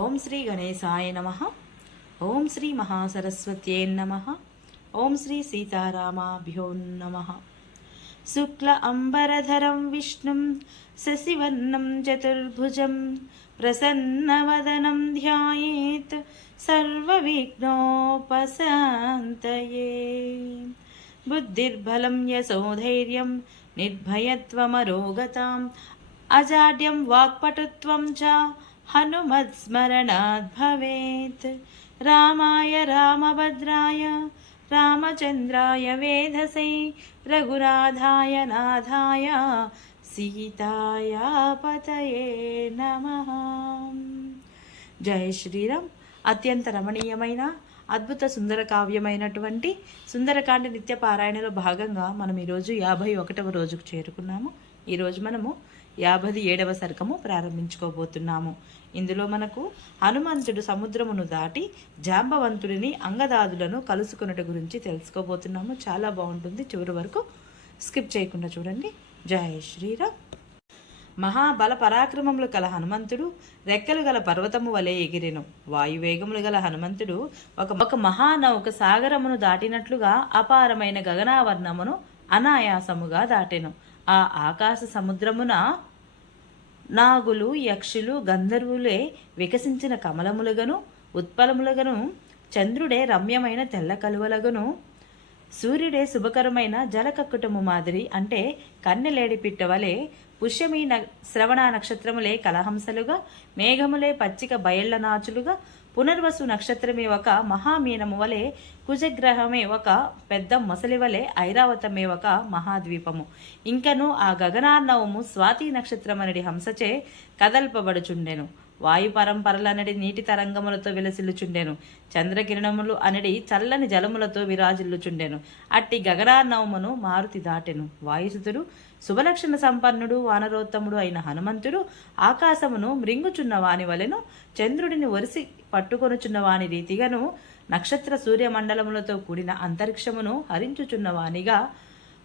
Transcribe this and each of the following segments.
ఓం శ్రీ గణేశాయ నమ. ఓం శ్రీ మహాసరస్వత్యే నమ. ఓం శ్రీ సీతారామాభ్యో నమ. శుక్ల అంబరధరం విష్ణుం శశివర్ణం చతుర్భుజం ప్రసన్నవదనం ధ్యాయేత్ సర్వవిఘ్నోపశాంతయే. బుద్ధిర్బలం యశోధైర్యం నిర్భయత్వమరోగతాం అజాడ్యం వాక్పటుత్వం చ హనుమత్స్మరణాత్ భవేత్ రామాయ రామభద్రాయ రామచంద్రాయ వేధసే రఘురాధాయ నాథాయ సీతాయ పతయే నమ జై శ్రీరామ్ అత్యంత రమణీయమైన అద్భుత సుందర కావ్యమైనటువంటి సుందరకాండ నిత్య పారాయణలో భాగంగా మనం ఈరోజు యాభై ఒకటవ రోజుకు చేరుకున్నాము. ఈరోజు మనము యాభై ఏడవ సర్గము ప్రారంభించుకోబోతున్నాము. ఇందులో మనకు హనుమంతుడు సముద్రమును దాటి జాంబవంతుడిని అంగదాదులను కలుసుకున్నట గురించి తెలుసుకోబోతున్నాము. చాలా బాగుంటుంది. చివరి వరకు స్కిప్ చేయకుండా చూడండి. జయ శ్రీరామ్. మహాబల పరాక్రమములు గల హనుమంతుడు రెక్కలు గల పర్వతము వలె ఎగిరెను. వాయువేగములు గల హనుమంతుడు ఒక ఒక మహానౌక సాగరమును దాటినట్లుగా అపారమైన గగనావర్ణమును అనాయాసముగా దాటెను. ఆ ఆకాశ సముద్రమున నాగులు యక్షులు గంధర్వులే వికసించిన కమలములుగను ఉత్పలములుగను చంద్రుడే రమ్యమైన తెల్ల కలువలగను సూర్యుడే శుభకరమైన జలకక్కుటము మాదిరి అంటే కన్నెలేడి పిట్ట వలె పుష్యమి న శ్రవణ నక్షత్రములే కలహంసలుగా మేఘములే పచ్చిక బయళ్ళ నాచులుగా పునర్వసు నక్షత్రమే ఒక మహామీనము వలె కుజగ్రహమే ఒక పెద్ద మొసలి వలె ఐరావతమే ఒక మహాద్వీపము. ఇంకను ఆ గగనార్ణవము స్వాతి నక్షత్రమనడి హంసచే కదల్పబడుచుండెను. వాయు పరంపరలనడి నీటి తరంగములతో విలసిల్లుచుండెను. చంద్రకిరణములు అనడి చల్లని జలములతో విరాజిల్లుచుండెను. అట్టి గగనార్ణవమును మారుతి దాటెను. వాయుసుతుడు శుభలక్షణ సంపన్నుడు వానరోత్తముడు అయిన హనుమంతుడు ఆకాశమును మృంగుచున్న వాని వలెను చంద్రుడిని ఒరిసి పట్టుకొనుచున్న వాని రీతిగాను నక్షత్ర సూర్యమండలములతో కూడిన అంతరిక్షమును హరించుచున్న వానిగా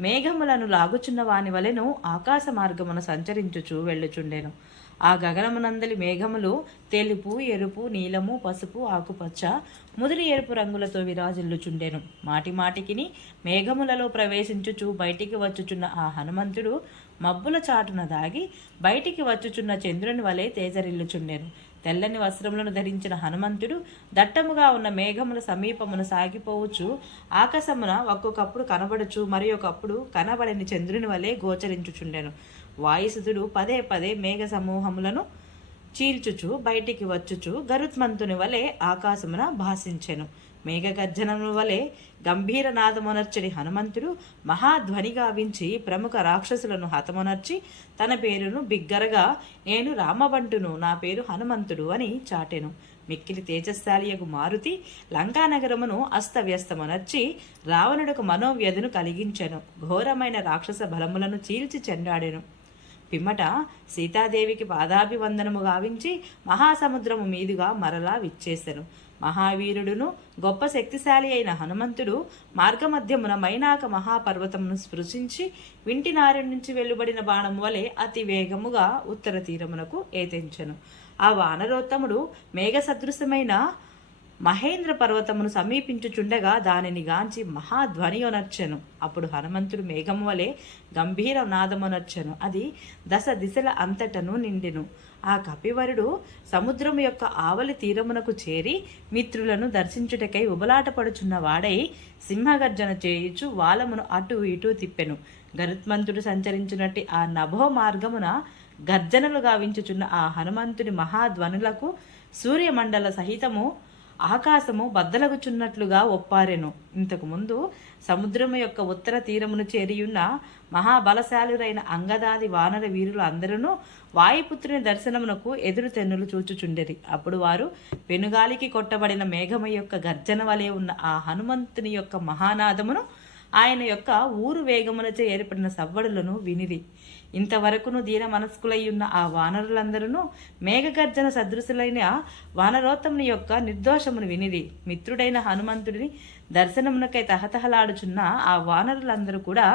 మేఘములను లాగుచున్న వాని వలెను ఆకాశ మార్గమును సంచరించుచు వెళ్ళుచుండెను. ఆ గగనమునందలి మేఘములు తెలుపు ఎరుపు నీలము పసుపు ఆకుపచ్చ ముదిరి ఎరుపు రంగులతో విరాజిల్లుచుండెను. మాటి మాటికిని మేఘములలో ప్రవేశించుచు బయటికి వచ్చుచున్న ఆ హనుమంతుడు మబ్బుల చాటున దాగి బయటికి వచ్చుచున్న చంద్రుని వలె తేజరిల్లుచుండెను. తెల్లని వస్త్రములను ధరించిన హనుమంతుడు దట్టముగా ఉన్న మేఘముల సమీపమున సాగిపోవచ్చు ఆకాశమున ఒక్కొక్కప్పుడు కనబడుచు మరి ఒకప్పుడు కనబడని చంద్రుని వలె గోచరించుచుండెను. వాయుసుతుడు పదే పదే మేఘ సమూహములను చీల్చుచు బయటికి వచ్చుచు గరుత్మంతుని వలె ఆకాశమున భాషించెను. మేఘగర్జనము వలె గంభీర నాదమునర్చని హనుమంతుడు మహాధ్వని గావించి ప్రముఖ రాక్షసులను హతమునర్చి తన పేరును బిగ్గరగా నేను రామబంటును నా పేరు హనుమంతుడు అని చాటెను. మిక్కిలి తేజస్శాలియగు మారుతి లంకానగరమును అస్తవ్యస్తమునర్చి రావణుడకు మనోవ్యధును కలిగించెను. ఘోరమైన రాక్షస బలములను చీల్చి చెండాడెను. పిమ్మట సీతాదేవికి పాదాభివందనము గావించి మహాసముద్రము మీదుగా మరలా విచ్చేసెను. మహావీరుడును గొప్ప శక్తిశాలి అయిన హనుమంతుడు మార్గమధ్యమున మైనాక మహాపర్వతమును స్పృశించి వింటినారి నుంచి వెలువడిన బాణము వలె అతి వేగముగా ఉత్తర తీరమునకు ఏతెంచెను. ఆ వానరోత్తముడు మేఘ సదృశమైన మహేంద్ర పర్వతమును సమీపించుచుండగా దానిని గాంచి మహాధ్వనియొనర్చెను. అప్పుడు హనుమంతుడు మేఘము వలె గంభీర నాదమునర్చను అది దశ దిశల అంతటను నిండెను. ఆ కపివరుడు సముద్రము యొక్క ఆవలి తీరమునకు చేరి మిత్రులను దర్శించుటకై ఉబలాటపడుచున్న వాడై సింహగర్జన చేయుచు వాలమును అటు ఇటు తిప్పెను. గరుత్మంతుడు సంచరించినట్టి ఆ నభో మార్గమున గర్జనలు గావించుచున్న ఆ హనుమంతుని మహాధ్వనులకు సూర్యమండల సహితము ఆకాశము బద్దలగుచున్నట్లుగా ఒప్పారెను. ఇంతకుముందు సముద్రము యొక్క ఉత్తర తీరమును చేరియున్న మహాబలశాలురైన అంగదాది వానర వీరులు అందరూ వాయుపుత్రుని దర్శనమునకు ఎదురు తెన్నులు చూచుచుండెరి. అప్పుడు వారు పెనుగాలికి కొట్టబడిన మేఘమ యొక్క గర్జన వలె ఉన్న ఆ హనుమంతుని యొక్క మహానాదమును ఆయన యొక్క ఊరు వేగములచే ఏర్పడిన సవ్వడులను వినిరి. ఇంతవరకును దీన మనస్కులై ఉన్న ఆ వానరులందరూ మేఘగర్జన సదృశులైన వానరోత్తముని యొక్క నిర్దోషమును వినిది. మిత్రుడైన హనుమంతుడిని దర్శనమునకై తహతహలాడుచున్న ఆ వానరులందరూ కూడా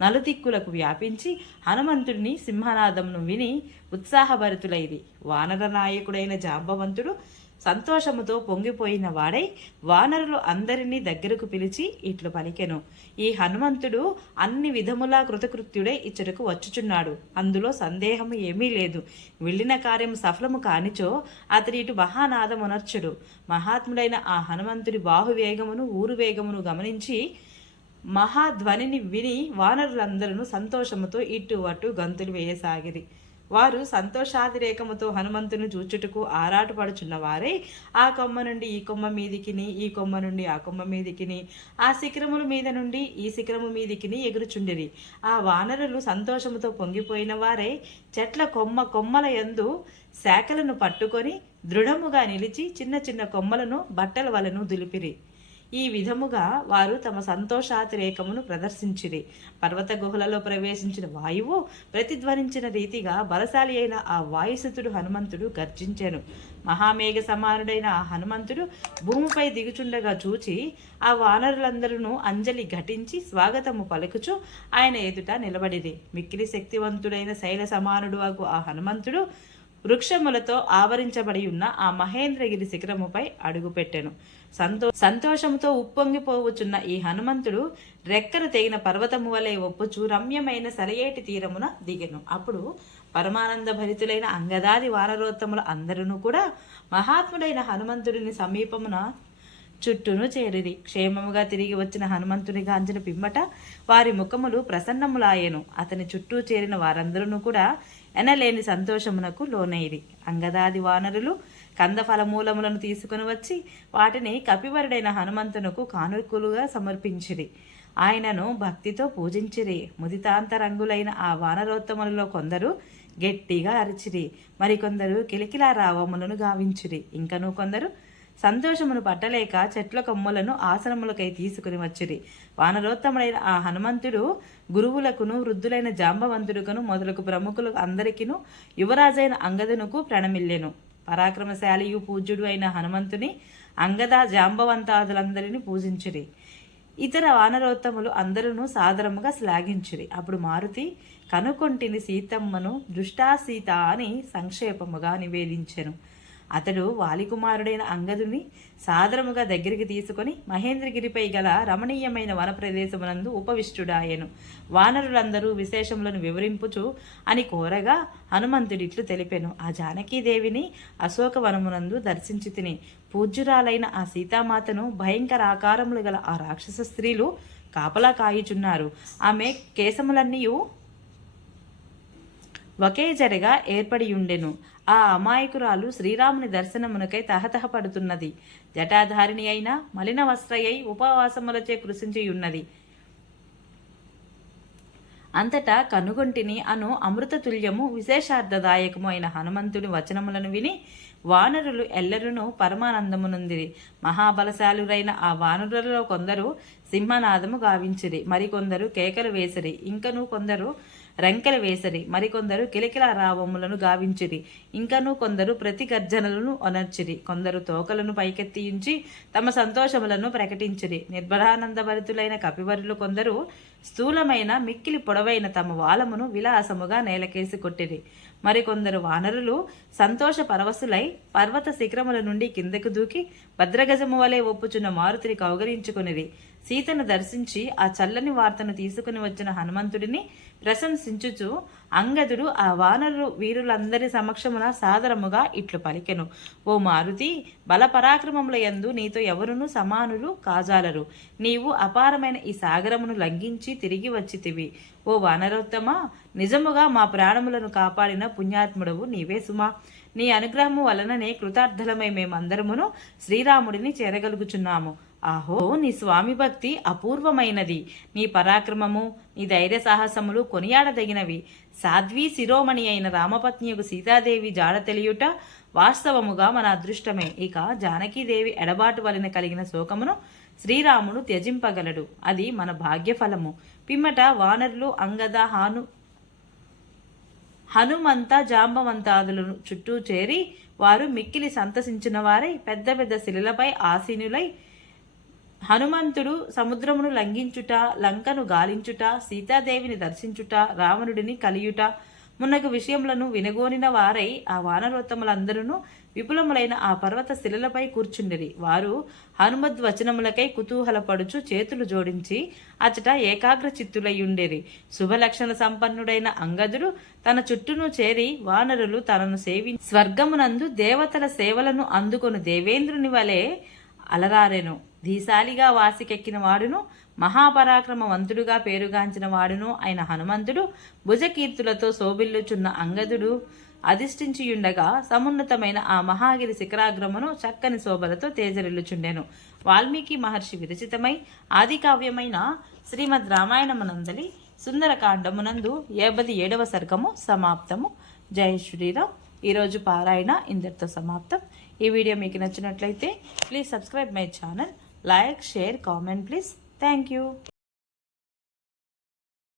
నలుదిక్కులకు వ్యాపించి హనుమంతుడిని సింహనాదమును విని ఉత్సాహభరితులైది వానర నాయకుడైన జాంబవంతుడు సంతోషముతో పొంగిపోయిన వాడై వానరులు అందరినీ దగ్గరకు పిలిచి ఇట్లు పలికెను. ఈ హనుమంతుడు అన్ని విధములా కృతకృత్యుడై ఇచ్చటకు వచ్చుచున్నాడు. అందులో సందేహము ఏమీ లేదు. వెళ్ళిన కార్యం సఫలము కానిచో అతడి ఇటు మహానాదమునర్చుడు. మహాత్ముడైన ఆ హనుమంతుడి బాహువేగమును ఊరు వేగమును గమనించి మహాధ్వనిని విని వానరులందరూ సంతోషముతో ఇటు అటు గంతులు వేయసాగిరి. వారు సంతోషాతిరేకముతో హనుమంతుని చూచుటకు ఆరాటపడుచున్న వారే ఆ కొమ్మ నుండి ఈ కొమ్మ మీదికిని ఈ కొమ్మ నుండి ఆ కొమ్మ మీదికిని ఆ శిఖరముల మీద నుండి ఈ శిఖరము మీదికిని ఎగురుచుండిరి. ఆ వానరులు సంతోషముతో పొంగిపోయిన వారే చెట్ల కొమ్మ కొమ్మల యందు శాఖలను పట్టుకొని దృఢముగా నిలిచి చిన్న చిన్న కొమ్మలను బట్టల వలను దులిపిరి. ఈ విధముగా వారు తమ సంతోషాతిరేకమును ప్రదర్శించిరి. పర్వత గుహలలో ప్రవేశించిన వాయువు ప్రతిధ్వనించిన రీతిగా బలశాలి అయిన ఆ వాయుసుతుడు హనుమంతుడు గర్జించాను. మహామేఘ సమానుడైన ఆ హనుమంతుడు భూమిపై దిగుచుండగా చూచి ఆ వానరులందరూ అంజలి ఘటించి స్వాగతము పలుకుచు ఆయన ఎదుట నిలబడిరి. మిక్కిలి శక్తివంతుడైన శైల సమానుడు అగు ఆ హనుమంతుడు వృక్షములతో ఆవరించబడి ఉన్న ఆ మహేంద్రగిరి శిఖరముపై అడుగుపెట్టెను. సంతో సంతోషంతో ఉప్పొంగిపోవచ్చున్న ఈ హనుమంతుడు రెక్కలు తెగిన పర్వతము వలె ఒప్పుచు రమ్యమైన సరయేటి తీరమున దిగను. అప్పుడు పరమానంద భరితులైన అంగదాది వానరోత్తములు అందరూ కూడా మహాత్ముడైన హనుమంతుడిని సమీపమున చుట్టూను చేరిది క్షేమముగా తిరిగి వచ్చిన హనుమంతుని గాంచిన పిమ్మట వారి ముఖములు ప్రసన్నములాయెను. అతని చుట్టూ చేరిన వారందరూ కూడా ఎనలేని సంతోషమునకు లోనైది అంగదాది వానరులు కందఫలమూలములను తీసుకుని వచ్చి వాటిని కపివరుడైన హనుమంతునకు కానుకలుగా సమర్పించిరి. ఆయనను భక్తితో పూజించిరి. ముదితాంత రంగులైన ఆ వానరోత్తములలో కొందరు గట్టిగా అరిచిరి. మరికొందరు కిలికిలా రావములను గావించిరి. ఇంకను కొందరు సంతోషమును పట్టలేక చెట్ల కొమ్మలను ఆసనములకై తీసుకుని వచ్చిరి. వానరోత్తముడైన ఆ హనుమంతుడు గురువులకును వృద్ధులైన జాంబవంతుడుకును మొదలగు ప్రముఖులు అందరికీను యువరాజైన అంగదునకు ప్రణమిల్లెను. పరాక్రమశాలియు పూజ్యుడు అయిన హనుమంతుని అంగద జాంబవంతాదులందరినీ పూజించిరి. ఇతర వానరోత్తములు అందరూ సాదరముగా శ్లాఘించిరి. అప్పుడు మారుతి కనుకొంటిని సీతమ్మను దుష్టా సీత అని సంక్షేపముగా నివేదించెను. అతడు వాలికుమారుడైన అంగదుని సాదరముగా దగ్గరికి తీసుకొని మహేంద్రగిరిపై గల రమణీయమైన వన ప్రదేశమునందు ఉపవిష్టుడాయెను. వానరులందరూ విశేషములను వివరింపుచు అని కోరగా హనుమంతుడిట్లు తెలిపెను. ఆ జానకీదేవిని అశోకవనమునందు దర్శించి తిని పూజ్యురాలైన ఆ సీతామాతను భయంకర ఆకారములు గల ఆ రాక్షస స్త్రీలు కాపలా కాయుచున్నారు. ఆమె కేశములన్నీయు ఒకే జరగా ఏర్పడి ఉండెను ఆ అమాయకురాలు శ్రీరాముని దర్శనమునకై తహతహపడుతున్నది జటాధారిణి అయిన మలిన వస్త్రయై ఉపవాసములచే కృషించి ఉన్నది అంతటా కనుగొంటిని అను అమృతతుల్యము విశేషార్థదాయకము అయిన హనుమంతుని వచనములను విని వానరులు ఎల్లరును పరమానందమునుందిరి. మహాబలశాలురైన ఆ వానరులలో కొందరు సింహనాదము గావించిరి. మరికొందరు కేకలు వేసిరి. ఇంకను కొందరు రంకెలు వేసరి. మరికొందరు కిలకిల రావములను గావించిరి. ఇంకను కొందరు ప్రతి గర్జనలను అనర్చిరి కొందరు తోకలను పైకెత్తించి తమ సంతోషములను ప్రకటించిరి. నిర్భరానందభరితులైన కపివరులు కొందరు స్థూలమైన మిక్కిలి పొడవైన తమ వాలమును విలాసముగా నేలకేసి కొట్టిరి. మరికొందరు వానరులు సంతోష పరవశులై పర్వత శిఖరముల నుండి కిందకు దూకి భద్రగజము వలె ఒప్పుచున్న మారుతిని కౌగరించుకునిరి సీతను దర్శించి ఆ చల్లని వార్తను తీసుకుని వచ్చిన హనుమంతుడిని ప్రశంసించుచు అంగదుడు ఆ వానరు వీరులందరి సమక్షమున సాదరముగా ఇట్లు పలికెను. ఓ మారుతి బలపరాక్రమముల యందు నీతో ఎవరును సమానులు కాజాలరు. నీవు అపారమైన ఈ సాగరమును లంఘించి తిరిగి వచ్చితివి. ఓ వానరోత్తమ నిజముగా మా ప్రాణములను కాపాడిన పుణ్యాత్ముడవు నీవే సుమా. నీ అనుగ్రహము వలననే కృతార్థలమై మేమందరమును శ్రీరాముడిని చేరగలుగుచున్నాము. ఆహో నీ స్వామి భక్తి అపూర్వమైనది. నీ పరాక్రమము నీ ధైర్య సాహసములు కొనియాడదగినవి. సాధ్వీ శిరోమణి అయిన రామపత్నియకు సీతాదేవి జాడ తెలియుట వాస్తవముగా మన అదృష్టమే. ఇక జానకీదేవి ఎడబాటు వలన కలిగిన శోకమును శ్రీరాముడు త్యజింపగలడు. అది మన భాగ్యఫలము. పిమ్మట వానరులు అంగద హాను హనుమంత జాంబవంతాదులను చుట్టూ చేరి వారు మిక్కిలి సంతసించిన వారై పెద్ద పెద్ద శిలలపై ఆసీనులై హనుమంతుడు సముద్రమును లంఘించుట లంకను గాలించుట సీతాదేవిని దర్శించుట రావణుడిని కలియుట మున్నకు విషయములను వినగోనిన వారై ఆ వానరోత్తములందరూ విపులములైన ఆ పర్వత శిలలపై కూర్చుండిరి. వారు హనుమద్ వచనములకై కుతూహలపడుచు చేతులు జోడించి అచట ఏకాగ్ర చిత్తులయ్యుండేరి శుభలక్షణ సంపన్నుడైన అంగదుడు తన చుట్టూను చేరి వానరులు తనను సేవి స్వర్గమునందు దేవతల సేవలను అందుకొను దేవేంద్రుని వలె అలరారెను. ధీశాలిగా వాసికెక్కిన వాడును మహాపరాక్రమవంతుడుగా పేరుగాంచిన వాడును అయిన హనుమంతుడు భుజకీర్తులతో శోభిల్లుచున్న అంగదుడు అధిష్ఠించియుండగా సమున్నతమైన ఆ మహాగిరి శిఖరాగ్రమును చక్కని శోభలతో తేజరిల్లుచుండెను. వాల్మీకి మహర్షి విరచితమై ఆదికావ్యమైన శ్రీమద్ రామాయణమునందలి సుందరకాండమునందు ఏబది ఏడవ సర్గము సమాప్తము. జై శ్రీరామ్. ఈరోజు పారాయణ ఇందరితో సమాప్తం. ఈ వీడియో మీకు నచ్చినట్లయితే please subscribe my channel. Like, share, comment please. Thank you.